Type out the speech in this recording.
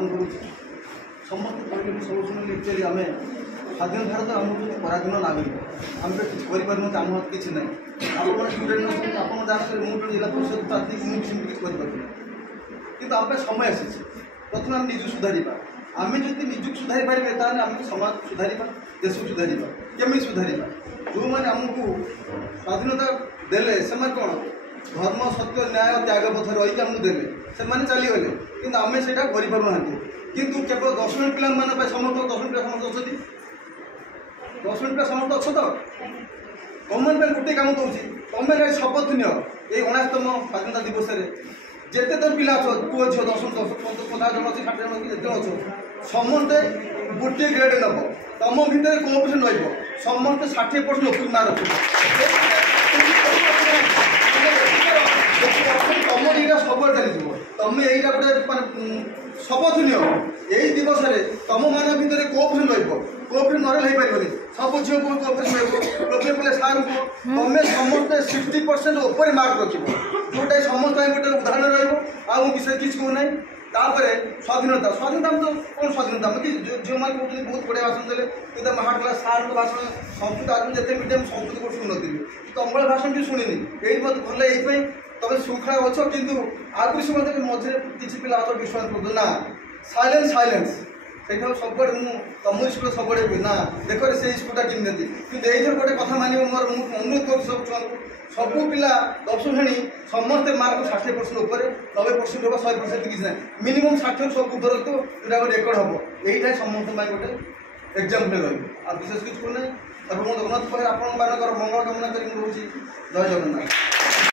ज्ञापन करुँ समस्त कहले सब शुणिले एक्चुअली आम स्वाधीन भारत आम पराधीन नागरिक आम किसी आम हाथ किसी ना आप स्टूडेंट आप जानते मुझे जिला परिषद प्रार्थी मुझे किसी कि आम समय आसी प्रथम आम निज सुधार आम जब निजुक सुधारी पारे आम समाज सुधार देश को सुधार केमी सुधार जो मैंने आमको स्वाधीनता देले से कौन धर्म सत्य न्याय त्याग पथ रही आमको देले से चलीगले कि आम से करना किंतु केवल 10 मिनट पिला समर्थ 10 मिनट समर्थ अच्छी 10 मिनट समर्थ अच्छ तो गवर्नमेंट गोटे कम दूसरी तुम्हें शपथ नि ये 69तम स्वाधीनता दिवस जिते तो पिला पुओ झील 10 50 जन अच्छे 60 जन जिते अच्छे समस्ते गोटे ग्रेड नब तुम भितर कोअपरेसन समस्ते 60% ओपन मार्क तुम यहाँ सब चली तुम यही गोटे शपथ नि यही दिवस तुम मान भितर कोअपरेसन कोअपरेसन न पारे सब झील को कोअपरेसन रोके पे सार को तुम्हें समस्ते 60% ऊपर मार्क रख जोटा समस्त गोटे उदाहरण रही किसी कहूना स्वाधीनता स्वाधीनता तो कौन स्वाधीनता जो मैंने कहते बहुत बढ़िया भाषण देते कि महाकला सार भाषण संस्कृत आज जिते मीडियम संस्कृत को शुणी नी तमला भाषण भी शुणी ये मत भल ये तुम श्रृंखला अच्छ कि आगुरी सब मझे किसी पिला विश्वास कर ना साइलेंस साइलेंस से सब तुम स्कूल सब ना देख से स्कूलटा किमती कि गोटे कथा मान मोर अनुरोध कर सब छुआ सबू पिला 10 श्रेणी समस्ते मार्क 60% ऊपर 90% हम 100% किसी ना मिनिमम 60 सब धरतु जो रेकर्ड हम यही समस्त गोटे एग्जाम्पल रही विशेष किसी कहना अब मुझे जगन्नाथ पाखे आपण मंगल कामना कर जय जगन्नाथ।